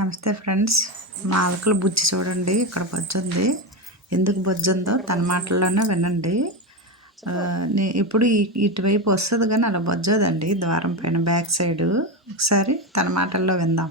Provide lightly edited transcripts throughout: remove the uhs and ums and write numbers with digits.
నమస్తే ఫ్రెండ్స్, మా ఆలకల బుజ్జి చూడండి. ఇక్కడ బొజ్జ ఉంది. ఎందుకు బొజ్జ ఉందో తన మాటల్లోనే వినండి. ఇప్పుడు ఇటువైపు వస్తుంది కానీ అలా బొజ్జోదండి. ద్వారం పైన బ్యాక్ సైడ్. ఒకసారి తన మాటల్లో విందాం.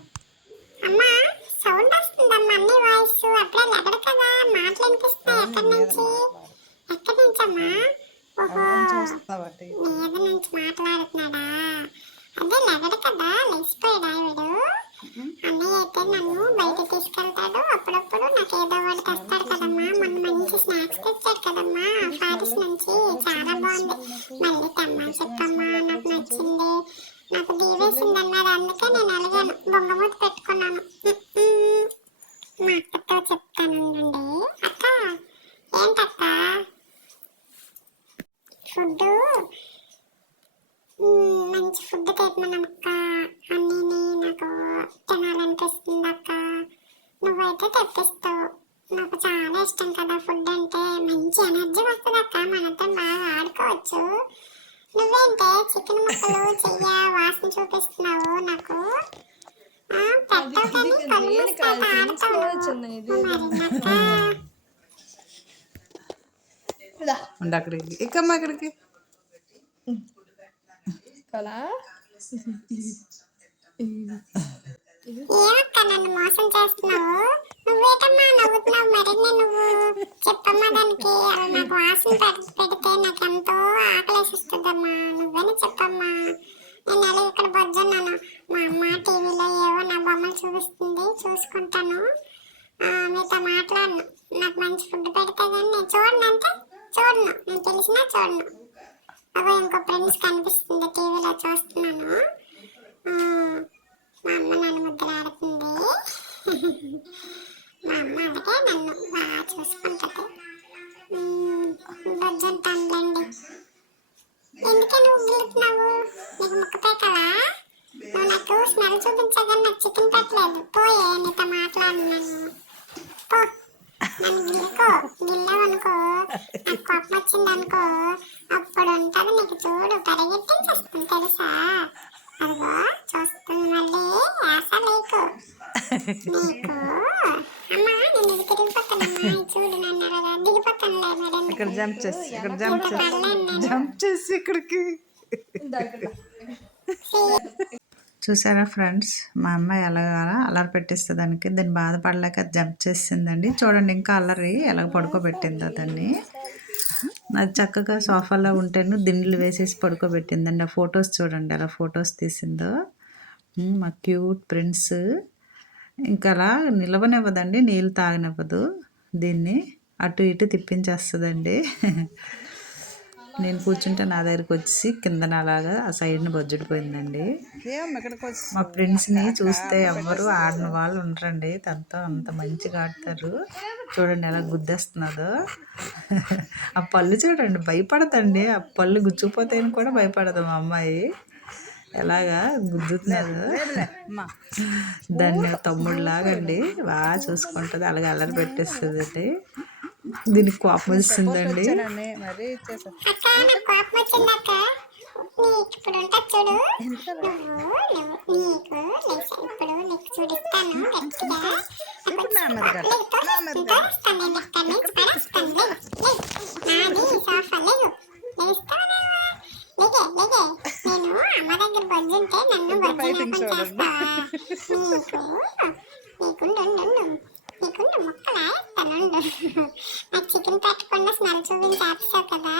అన్నయ్య అయితే నన్ను బయట తీసుకెళ్తాడు. అప్పుడప్పుడు నాకు ఏదో ఒకటి తెస్తాడు కదమ్మా. మొన్న మంచి స్నాక్స్ తెచ్చాడు కదమ్మా పారిస్ నుంచి. చాలా బాగుంది. మళ్ళీ తెమ్మని చెప్పమ్మా, నాకు నచ్చింది, నాకు దీవేసింది అన్నారు. అందుకే నేను అలిగాను, బొంగమూత పెట్టుకున్నాను. మా అక్కతో చెప్తానండి. అక్క ఏంటక్క ఫుడ్ మంచి ఫుడ్ తెమ్మను అక్క. అన్నీ నాకు తినాలనిపిస్తుంది అక్క. నువ్వైతే తెప్పిస్తావు. నాకు చాలా ఇష్టం కదా ఫుడ్ అంటే. మంచి ఎనర్జీ వస్తుంది అక్క. మనతో బాగా ఆడుకోవచ్చు. నువ్వేంటే చికెన్ ముక్కలు చెయ్య వాసన చూపిస్తున్నావు నాకు. పెట్టావు కానీ కళ్ళు మూసుకొని ఆడతావు. అక్కడికి ఇక్కమ్మ అక్కడికి ఏమక్క నన్ను మోసం చేస్తున్నావు? నువ్వేటమ్మా నవ్వుతున్నావు? మరిన్ని నువ్వు చెప్పమ్మా దానికి. అలా నాకు వాసన పెడితే నాకు ఎంతో ఆకలేసిస్తుందమ్మా. నువ్వేనా చెప్పమ్మా. నేను అలా ఇక్కడ బొజ్జున్నాను. మా అమ్మ టీవీలో ఏవో నా బొమ్మలు చూపిస్తుంది, చూసుకుంటాను. మీతో మాట్లాడను. నాకు మంచి ఫుడ్ పెడితే కానీ నేను చూడను. అంటే చూడను, నేను తెలిసినా చూడను. అగో ఇంకో ఫ్రెండ్స్ కనిపిస్తుంది టీవీలో, చూస్తున్నాను. మా అమ్మ నన్ను ముద్దులాడుతుంది. మా అమ్మ అలాగే నన్ను బాగా చూసుకుంటుంది. బొజ్జంటానులేండి. ఎందుకే నువ్వు గిలుతున్నావు? నీకు ముక్కపై కదా. నువ్వు నాకు స్మెల్ చూపించగా నాకు చికెన్ పెట్టలేదు. పోయే, నీతో మాట్లాడినాను. పో, నన్ను గిల్లావనుకో, నాకు కోపం వచ్చిందనుకో, అప్పుడు ఉంటుంది నీకు. చూడు పరిగెట్టించేస్తుంది తెలుసా. అదిగో చూస్తుంది. మళ్ళీ ఆశ లేకు నీకు. అమ్మా నేను ఇది తిరిగిపోతానమ్మా. చూడు నన్ను అలాగా దిగిపోతానులే. మేడం ఇక్కడ జంప్ చేసి ఇక్కడికి చూసారా ఫ్రెండ్స్, మా అమ్మాయి ఎలాగా అల్లరి పెట్టేస్తే దానికి. దాన్ని బాధపడలేక జంప్ చేసిందండి. చూడండి ఇంకా అల్లరి ఎలాగ పడుకోబెట్టిందో దాన్ని. అది చక్కగా సోఫాలో ఉంటేను దిండ్లు వేసేసి పడుకోబెట్టిందండి. ఆ ఫొటోస్ చూడండి ఎలా ఫొటోస్ తీసిందో. మా క్యూట్ ప్రిన్స్. ఇంకా అలా నిలవనివ్వదండి, నీళ్ళు తాగనివ్వదు. దీన్ని అటు ఇటు తిప్పించేస్తుందండి. నేను కూర్చుంటే నా దగ్గరికి వచ్చి కిందన అలాగా ఆ సైడ్ని బొజ్జుడిపోయిందండి. మా ఫ్రెండ్స్ని చూస్తే ఎవ్వరు ఆడిన వాళ్ళు ఉండరండి. తనతో అంత మంచిగా ఆడతారు. చూడండి ఎలా గుద్దేస్తున్నదో. ఆ పళ్ళు చూడండి, భయపడదండి. ఆ పళ్ళు గుచ్చుకుపోతాయని కూడా భయపడదు మా అమ్మాయి. ఎలాగా గుద్దుతున్నదో. దాన్ని తమ్ముడులాగా అండి బాగా చూసుకుంటుంది. అలాగే అల్లరి పెట్టేస్తుంది అండి. దీనికి కోపం వస్తుందండి. చికెన్ పెట్టకుండా స్మెల్ చూపించేస్తావు కదా.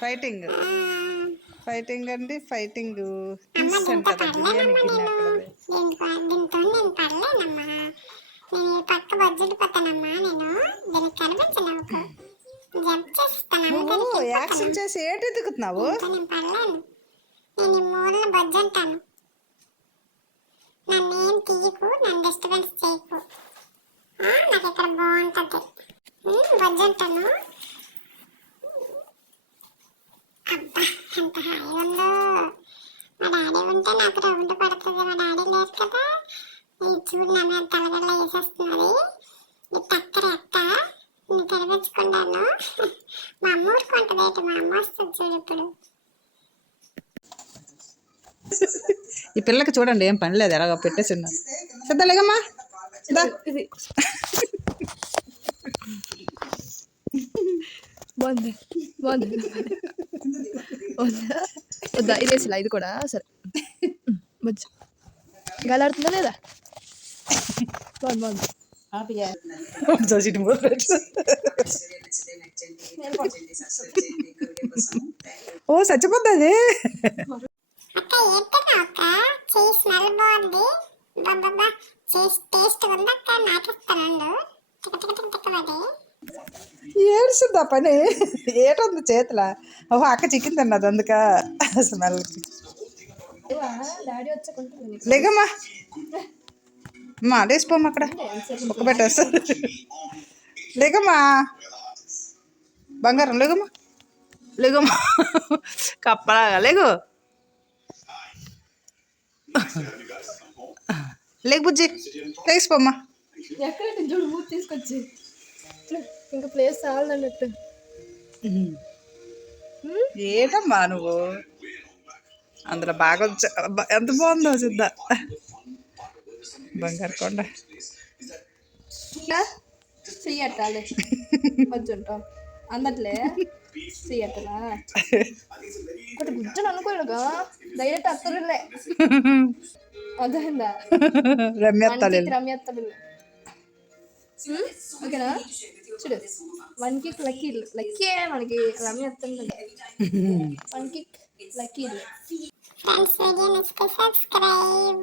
ఫైటింగ్ అండి. ఫైటింగ్ దీంతో నేను పడలేనమ్మా. నేను పక్క బొజ్జుడిపోతానమ్మా. నేను దీనికి కనిపించను. జంప్ చేస్తాను. యాక్షన్ చేసి ఏంటి ఎదుగుతున్నావు? నేను పడలేను. నేను ఈ మూలలో బొజ్జంటాను. నన్నేం తీయకు, నన్ను డిస్టర్బెన్స్ చేయకు. నాకు ఇక్కడ బాగుంటుంది. బొజ్జంటాను. అబ్బా ఎంత హాయిగా ఉందో. మా డాడీ ఉంటే నాకు రౌండ్ పడుతుంది. మా డాడీ లేరు కదా. ఈ చూడు నా మీద తలగడలో వేసేస్తున్నది. ఈ టక్కర అక్క నేను తెరపించుకున్నాను. మా అమ్మ ఊరుకుంటుంది. ఏంటి మా అమ్మ వస్తుంది చూడు ఇప్పుడు. ఈ పిల్లకి చూడండి ఏం పని లేదు, ఎలాగో పెట్టేసి ఉన్నారు. సిద్ధలేగమ్మా. దా. ఇది బాగుంది బాగుంది వద్దా వద్దా ఇది వేసిలా ఇది కూడా సరే బజ్జ గాలాడుతుందా లేదా బాగుంది బాగుంది చూసి ఓ చచ్చిపోద్ది అది. అక్క ఏంటన్నా అక్క చేయి స్మెల్ బాగుంది బాబా చేసి టేస్ట్ ఉంది అక్క నాకిస్తానండు తిక్కబడి ఏడుస్తుందా పని ఏటుంది చేతుల. ఓహో అక్క చికెన్ తిన్నది అందుక స్మెల్. డాడీ వచ్చాకుంటుంది లేగమ్మా అమ్మా లేచిపోమ్మా అక్కడ ఒక్క పెట్టేస్తుంది. లేగమ్మా బంగారం లేగమ్మా లేగమ్మా కప్పలాగా లేగు లేక బుజ్జి లేచిపోమ్మా. ఎక్కడ చూడు మూడు తీసుకొచ్చి ఇంకా ప్లేస్ చాలన్నట్టు ఏటమ్మా నువ్వు అందులో బాగా ఎంత బాగుందో సిద్ధ బంగారు కొండ. చెయ్యట్టాలే వచ్చుంటాం అందట్లే చెయ్యట్టలా ఒకటి గుజ్జను అనుకోలేగా డైరెక్ట్ అత్తరులే అర్థమైందా రమ్యత్తాలి రమ్యత్తలు ఓకేనా చూడు 1 కిక్ లక్కీ లక్కీ మనకి రమ్యత్తం 1 కిక్ లక్కీ ఫ్రెండ్స్ వీడియో నచ్చితే సబ్స్క్రైబ్.